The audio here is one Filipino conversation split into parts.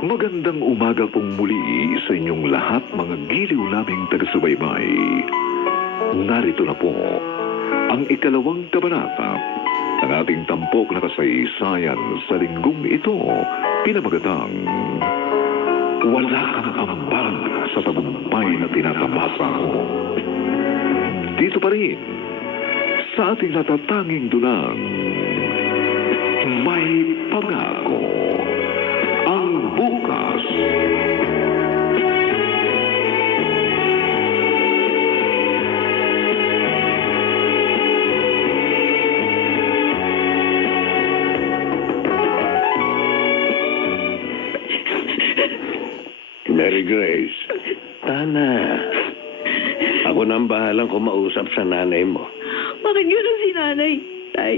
Magandang umaga pong muli sa inyong lahat mga giliw naming taga-subaybay. Narito na po ang ikalawang kabanata ng ating tampok na kasaysayan sa linggong ito, pinamagatang Wala Kang Ambag sa Tagumpay na Tinatamasa Ko. Dito pa rin sa ating natatanging dunang May Pangako ang bukas. Mary Grace, Tana, ako na ang bahalang kumausap sa nanay mo. Bakit gano'n si nanay, Tay?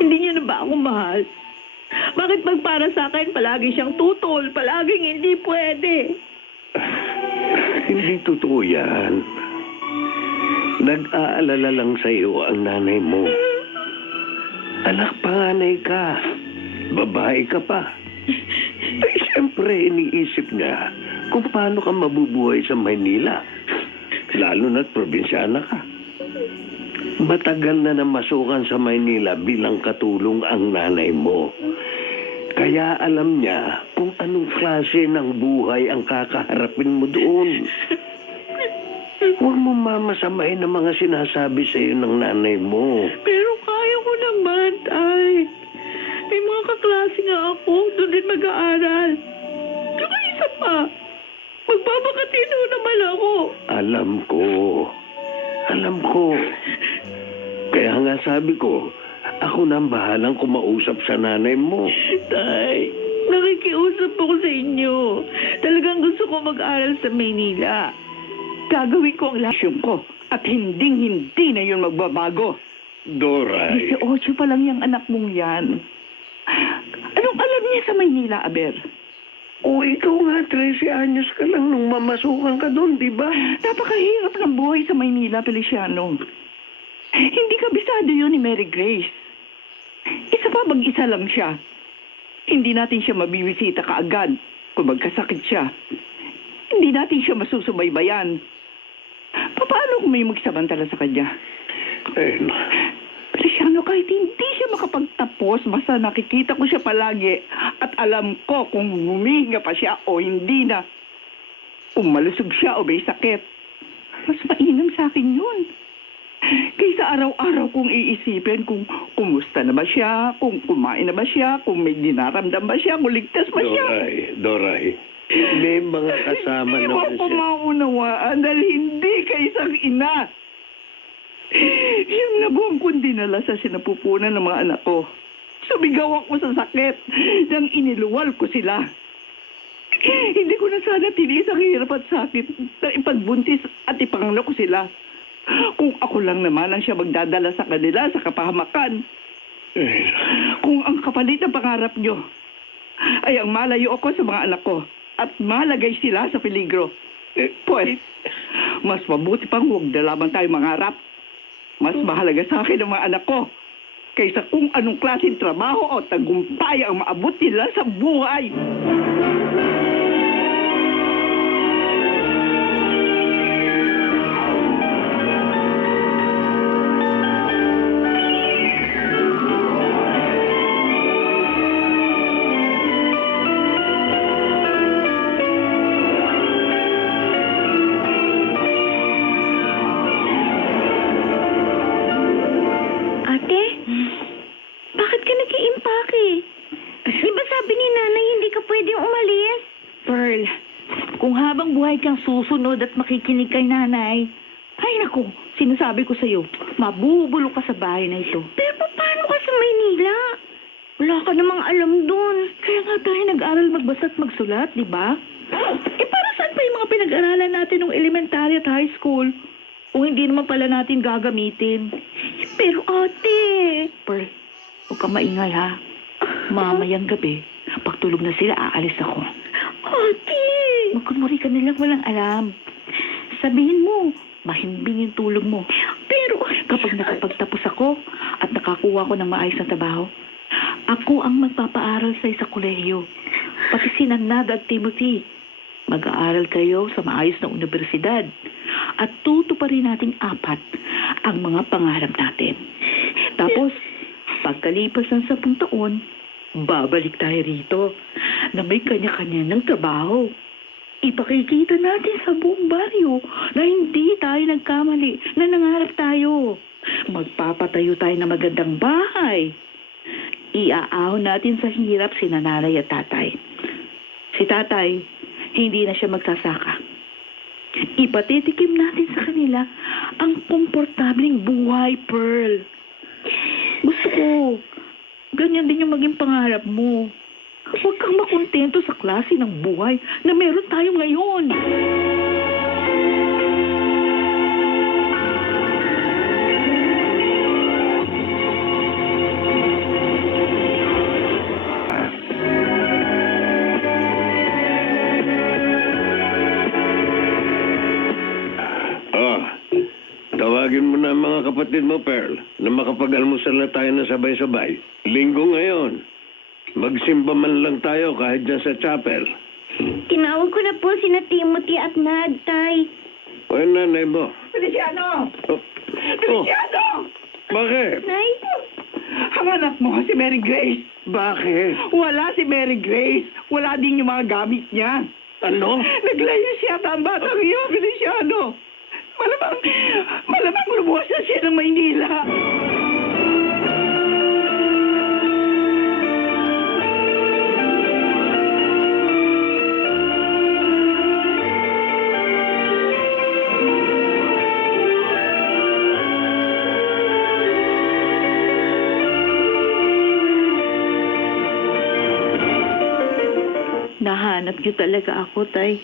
Hindi niya na ba ako mahal? Bakit pag para sa akin, palagi siyang tutol, palaging hindi pwede? Hindi totoo yan. Nag-aalala lang sa iyo ang nanay mo. Anak panganay ka. Babae ka pa. Ay, siyempre, iniisip niya kung paano ka mabubuhay sa Maynila. Lalo na't probinsyana ka. Matagal na namasukan sa Maynila bilang katulong ang nanay mo. Kaya alam niya kung anong klase ng buhay ang kakaharapin mo doon. Huwag mo mamasamain ang mga sinasabi sa iyo ng nanay mo. Pero kaya ko naman, Tay. May mga kaklase nga ako, doon din mag-aaral. Tsaka isa pa, magbabakatino naman ako. Alam ko. Kaya nga sabi ko, ako na ang bahalang kumausap sa nanay mo. Tay, nakikiusap ako sa inyo. Talagang gusto ko mag-aral sa Maynila. Gagawin ko ang lasyon ko at hinding-hindi na yun magbabago. Doray. 18 pa lang yung anak mong yan. Anong alam niya sa Maynila, Aber? O ikaw nga, 13 anyos ka lang nung mamasukan ka doon, di ba? Napakahirap ng buhay sa Maynila, Feliciano. Hindi kabisado yun ni Mary Grace. Isa pa, mag-isa lang siya. Hindi natin siya mabibisita kaagad kung magkasakit siya. Hindi natin siya masusubaybayan. Paano kung may magsamantala sa kanya? Feliciano, kahit hindi siya makapagtapos, basta nakikita ko siya palagi at alam ko kung humihinga pa siya o hindi na. Kung malusog siya o may sakit, mas mainam sa akin yun. Kaysa araw-araw kong iisipin kung kumusta na ba siya, kung kumain na ba siya, kung may dinaramdam ba siya, kung ligtas ba siya. Doray. May mga kasama Hindi naman mo ako siya. maunawaan dahil hindi ka isang ina. Siyam na buwan kong dinala sa sinapupunan ng mga anak ko. Sumigaw ako sa sakit nang iniluwal ko sila. Hindi ko na sana tinis ang hirap at sakit na ipagbuntis at ipangano ko sila. Kung ako lang naman ang siya magdadala sa kanila sa kapahamakan. Kung ang kapalit ng pangarap nyo ay ang malayo ako sa mga anak ko at malagay sila sa peligro, pues, mas mabuti pang huwag na lamang tayo mangarap. Mas mahalaga sa akin ang mga anak ko kaysa kung anong klaseng trabaho o tagumpay ang maabot nila sa buhay. Ate, bakit ka nag-iimpake? Di ba sabi ni nanay hindi ka pwedeng umalis? Pearl, kung habang buhay kang susunod at makikinig kay nanay, ay naku, sinasabi ko sa'yo, mabubulok ka sa bahay na ito. Pero paano ka sa Maynila? Wala ka namang alam dun. Kaya nga tayo nag-aral magbasa at magsulat, di ba? Para saan pa yung mga pinag-aralan natin ng elementary at high school? Kung hindi naman pala natin gagamitin. Pero ate... Pearl, huwag kang maingay ha. Mamayang gabi, pagtulog na sila, aalis ako. Ate! Magkunwari ka nilang walang alam. Sabihin mo, mahimbing yung tulog mo. Pero... Kapag nakapagtapos ako at nakakuha ko ng maayos na trabaho, ako ang magpapaaral sa'yo sa kolehiyo. pati si Nad at Timothy. Mag-aaral kayo sa maayos na universidad at tutuparin nating 4 ang mga pangarap natin. Tapos, pagkalipas ng 10 taon, babalik tayo rito na may kanya-kanya ng trabaho. Ipakikita natin sa buong baryo na hindi tayo nagkamali, na nangarap tayo. Magpapatayo tayo ng magandang bahay. Iaahon natin sa hirap si nanay at tatay. Si tatay, hindi na siya magsasaka. Ipatitikim natin sa kanila ang komportableng buhay, Pearl. Gusto ko, ganyan din yung maging pangarap mo. Huwag kang makontento sa klase ng buhay na meron tayo ngayon. Tawagin mo na ang mga kapatid mo, Pearl, na makapag-almusal na tayo na sabay-sabay. Linggo ngayon. Magsimba man lang tayo kahit dyan sa chapel. Tinawag ko na po sina Timothy at Nad, Tay. O yung nanay mo. Feliciano! Oh. Feliciano! Bakit? Nay? Ang anak mo, si Mary Grace. Bakit? Wala si Mary Grace. Wala din yung mga gamit niya. Ano? Naglayo siya ang batang iyo, Feliciano. Malamang lumuwas na siya ng Maynila. Nahanap niyo talaga ako, Tay.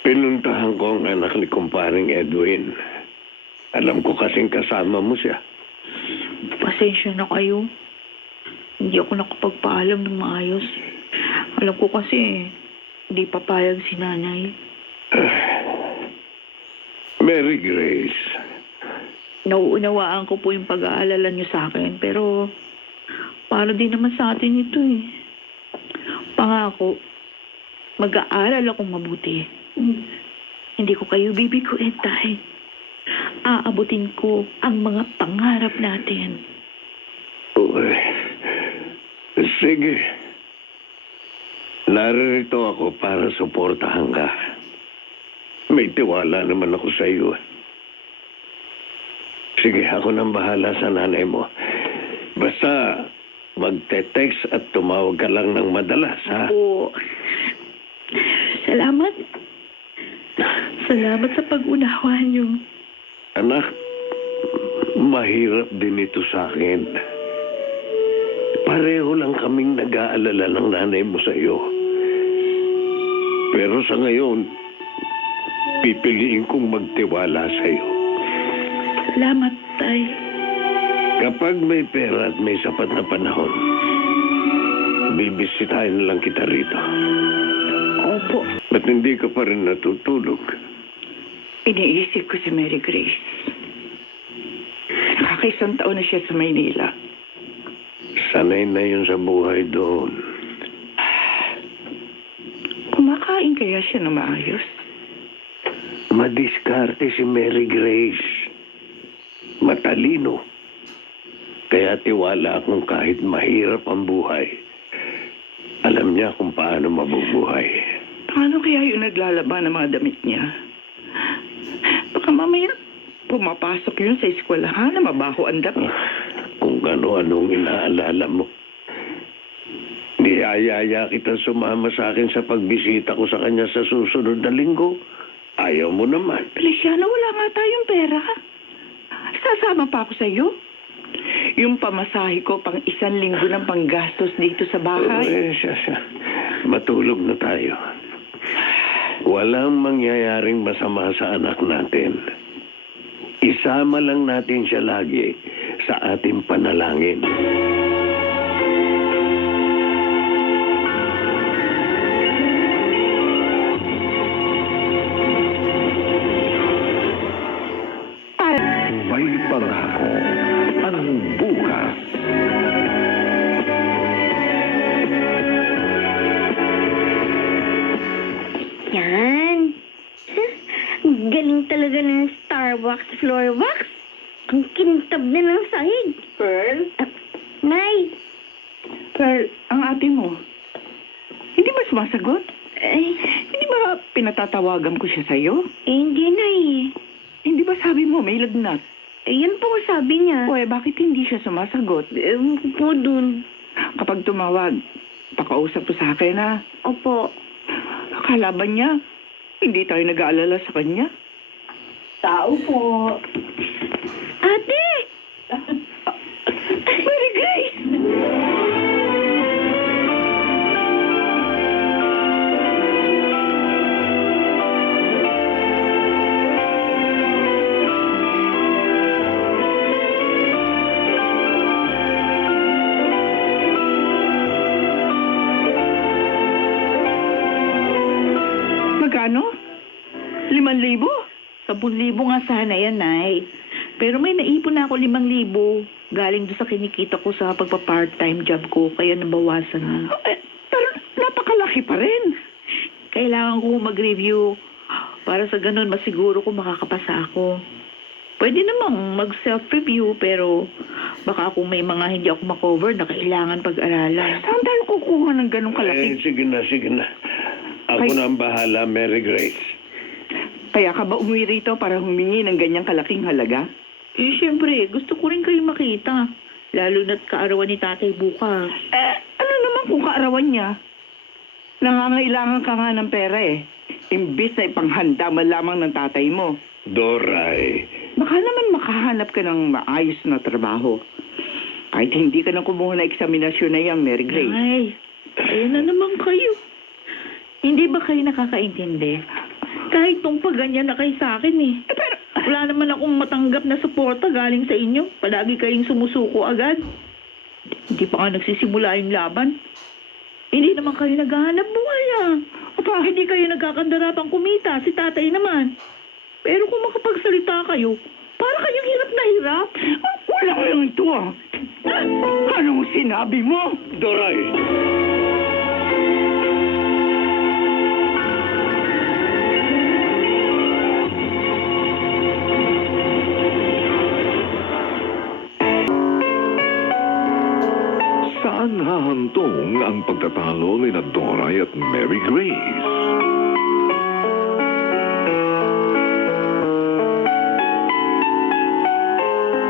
Pinuntahan ko ang anak ni kumparing Edwin. Alam ko kasing kasama mo siya. Pasensya na kayo. Hindi ako nakapagpaalam ng maayos. Alam ko kasi, hindi papayag si nanay. Mary Grace. Nauunawaan ko po yung pag-aalala niyo sa akin, pero para din naman sa atin ito eh. Pangako, mag-aaral akong mabuti. Hindi ko kayo bibiguin, Tay. Aabutin ko ang mga pangarap natin. Uy. Sige. Naririto ako para suportahan ka. May tiwala naman ako sa iyo. Sige, ako nang bahala sa nanay mo. Basta magte-text at tumawag ka lang ng madalas, ha? Oo. Salamat. Salamat sa pag-unawa niyo. Anak, mahirap din ito sa akin. Pareho lang kaming nag-aalala ng nanay mo sa iyo. Pero sa ngayon, pipiliin kong magtiwala sa iyo. Salamat, Tay. Kapag may pera at may sapat na panahon, bibisitahin na lang kita rito. Opo. Ba't hindi ka pa rin natutulog? Iniisip ko si Mary Grace. Nakakaisang taon na siya sa Maynila. Sanay na yun sa buhay doon. Kumakain kaya siya na maayos? Madiskarte si Mary Grace. Matalino. Kaya tiwala akong kahit mahirap ang buhay, alam niya kung paano mabubuhay. Paano kaya yung naglalaban ng mga damit niya? Baka mamaya pumapasok yun sa eskwelahan na mabaho ang damit. Kung ano-anong inaalala mo. Niyayaya kita sumama sa akin sa pagbisita ko sa kanya sa susunod na linggo. Ayaw mo naman. Feliciano, wala nga tayong pera. Sasama pa ako sa iyo. Yung pamasahe ko pang 1 linggo ng panggastos dito sa bahay. Siya. Matulog na tayo. Walang mangyayaring masama sa anak natin. Isama lang natin siya lagi sa ating panalangin. May pangako ang bukas. car wax, floor wax. Ang kintab na ng sahig. Pearl? Nay, Pearl, ang ate mo, hindi ba sumasagot? ay, Hindi ba pinatatawagan ko siya sa'yo? hindi, Nay. Hindi ba sabi mo may lagnat? Yan po ang sabi niya. O bakit hindi siya sumasagot? Ewan ko po dun. Kapag tumawag, pakausap to sa akin ha. Opo. Akala ba niya, hindi tayo nag-aalala sa kanya? Tao po. Ate! Mary Grace! Magkano? 5,000? 10,000 nga sana yan, Nay. Pero may naipon na ako 5,000. Galing doon sa kinikita ko sa pagpa-part-time job ko, kaya nabawasan na. Pero napakalaki pa rin. Kailangan ko mag-review para sa ganun masiguro kung makakapasa ako. Pwede namang mag-self-review, pero baka kung may mga hindi ako makover na kailangan pag-aralan. Saan tayo kukuha ng ganong kalaki? Sige na, sige na. Ako Ay. na ang bahala, Mary Grace. Kaya ka ba umuwi rito para humingi ng ganyang kalaking halaga? Eh, syempre, gusto ko rin kayo makita. Lalo na't kaarawan ni tatay bukas. Ano naman kung kaarawan niya? Nangangailangan ka nga ng pera eh. Imbis na ipanghanda man lamang ng tatay mo. Doray. Baka naman makahanap ka ng maayos na trabaho. Kahit hindi ka na kumuha na eksaminasyon na yan, Mary Grace. Ay, ayun na naman kayo. Hindi ba kayo nakakaintindi? Kahit tong paganyan na kayo sa akin eh. Pero, Wala naman akong matanggap na suporta galing sa inyo. Palagi kayong sumusuko agad. Hindi pa nga nagsisimula yung laban. Hindi naman kayo naghahanap buhay ah. apa, Hindi kayo nagkakandarapang kumita. Si tatay naman. Pero kung makapagsalita kayo, para kayong hirap na hirap. wala ko lang ito ah. Anong sinabi mo? Doray. Saan hahantong ang pagtatalo ni Doray at Mary Grace?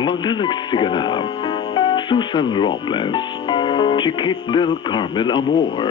Mga nagsiganap, Susan Robles, Chiquit del Carmen Amor.